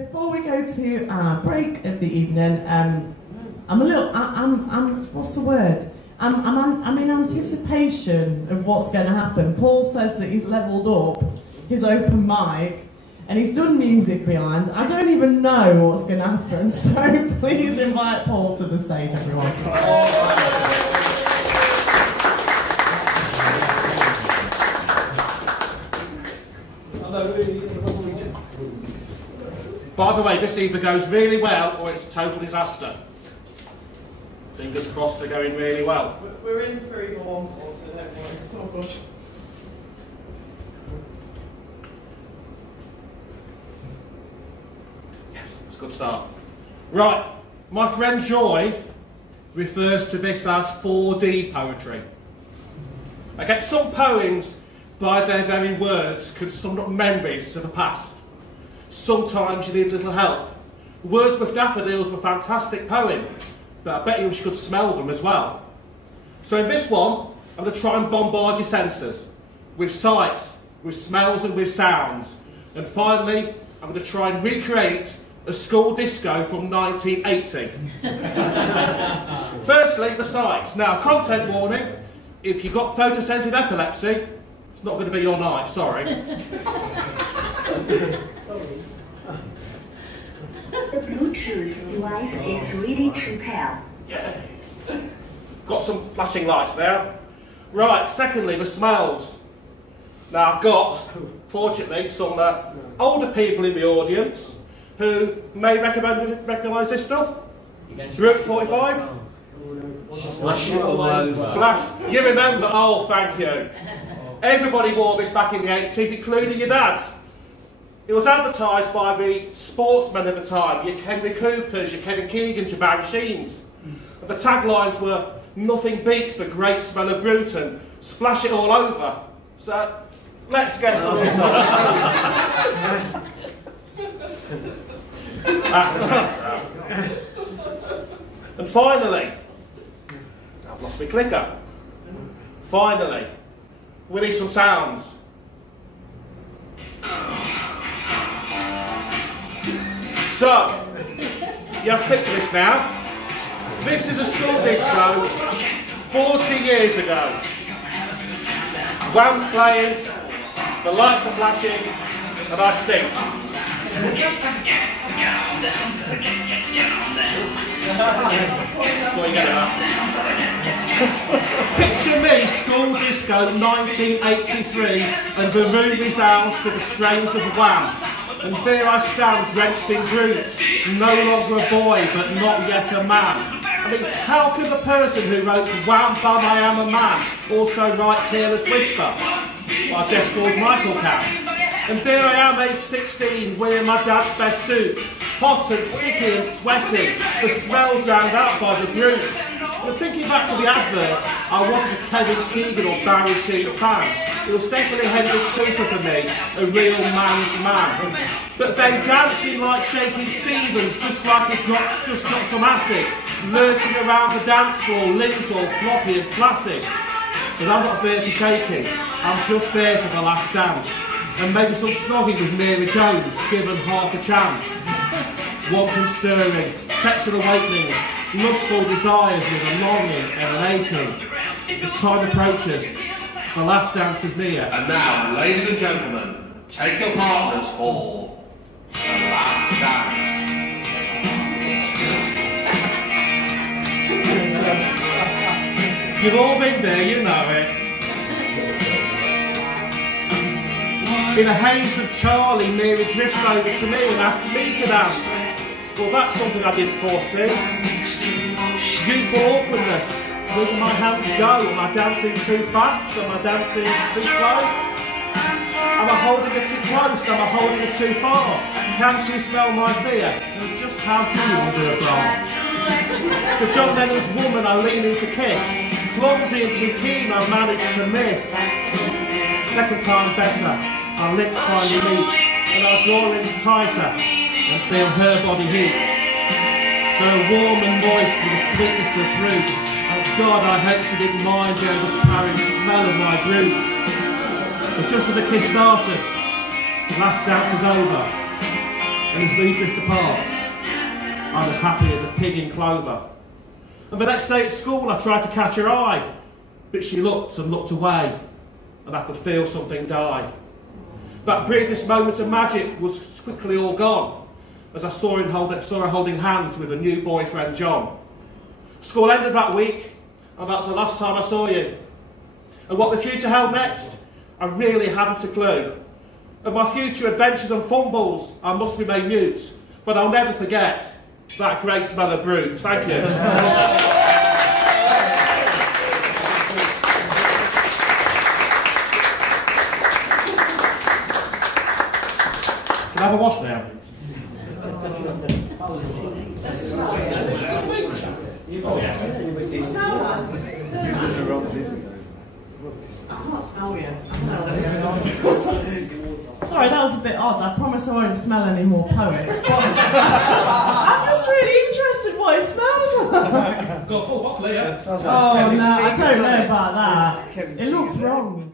Before we go to our break of the evening, I'm what's the word? I'm in anticipation of what's going to happen. Paul says that he's levelled up his open mic and he's done music behind. I don't even know what's going to happen, so please invite Paul to the stage, everyone. By the way, this either goes really well or it's a total disaster. Fingers crossed they're going really well. We're in for either one, Paul, so don't worry, it's all good. Yes, it's a good start. Right, my friend Joy refers to this as 4D poetry. Okay, some poems, by their very words, can summon up memories to the past. Sometimes you need a little help. Words with Daffodils were a fantastic poem, but I bet you wish you could smell them as well. So in this one, I'm going to try and bombard your senses with sights, with smells and with sounds. And finally, I'm going to try and recreate a school disco from 1980. Firstly, the sights. Now, content warning, if you've got photosensitive epilepsy, it's not going to be your night, sorry. The Bluetooth device is ready to pair. Yeah. Got some flashing lights there. Right, secondly, the smells. Now I've got, fortunately, some older people in the audience who may recognise this stuff. Route 45? Splash it all over. Splash. You remember? Oh, thank you. Everybody wore this back in the 80s, including your dads. It was advertised by the sportsmen of the time, your Henry Coopers, your Kevin Keegans, your Barry Sheens. And the taglines were, nothing beats the great smell of Bruton, splash it all over. So, let's get some of this on. That's the better. And finally, I've lost my clicker. Finally, we need some sounds. So, you have to picture this now. This is a school disco 40 years ago. Wham's playing, the lights are flashing, and I stink. So you get it up. Picture me, school disco 1983, and the room resounds to the strains of Wham. And there I stand, drenched in Groot, no longer a boy, but not yet a man. I mean, how could the person who wrote Wham Bum I Am a Man also write Careless Whisper? Well, I guess George Michael can. And there I am, age 16, wearing my dad's best suit, hot and sticky and sweaty, the smell drowned out by the brute. And thinking back to the adverts, I wasn't a Kevin Keegan or Barry Sheen fan. It was definitely Henry Cooper for me, a real man's man. But then dancing like Shaking Stevens, just like he just dropped some acid, lurching around the dance floor, limbs all floppy and flaccid. But I'm not there for shaking, I'm just there for the last dance. And maybe some snogging with Mary Jones, given half a chance. Wanton stirring, sexual awakenings, lustful desires with a longing and an aching. The time approaches, the last dance is near. And now, ladies and gentlemen, take your partners for the last dance. You've all been there, you know it. In a haze of Charlie, Mary drifts over to me and asks me to dance. Well, that's something I didn't foresee. Youthful awkwardness. Where do my hands go? Am I dancing too fast? Am I dancing too slow? Am I holding it too close? Am I holding it too far? Can she smell my fear? And just how do you undo a bra? To John Lennon's Woman I lean in to kiss. Clumsy and too keen I managed to miss. Second time better. Our lips finally meet, and I draw in tighter and feel her body heat. Her warm and moist with the sweetness of fruit. Oh God, I hope she didn't mind the overpowering smell of my brute. But just as the kiss started, the last dance is over. and as we drift apart, I'm as happy as a pig in clover. And the next day at school I tried to catch her eye, but she looked and looked away, and I could feel something die. That briefest moment of magic was quickly all gone, as I saw her holding hands with a new boyfriend, John. School ended that week, and that was the last time I saw you. And what the future held next, I really hadn't a clue. Of my future adventures and fumbles, I must remain mute, but I'll never forget that great smell of brew. Thank you. Can I have a wash now? I can't smell you. Sorry, that was a bit odd. I promise I won't smell any more poets. I'm just really interested what it smells like. Got a full bottle here. Oh no, I don't know about that. It looks wrong.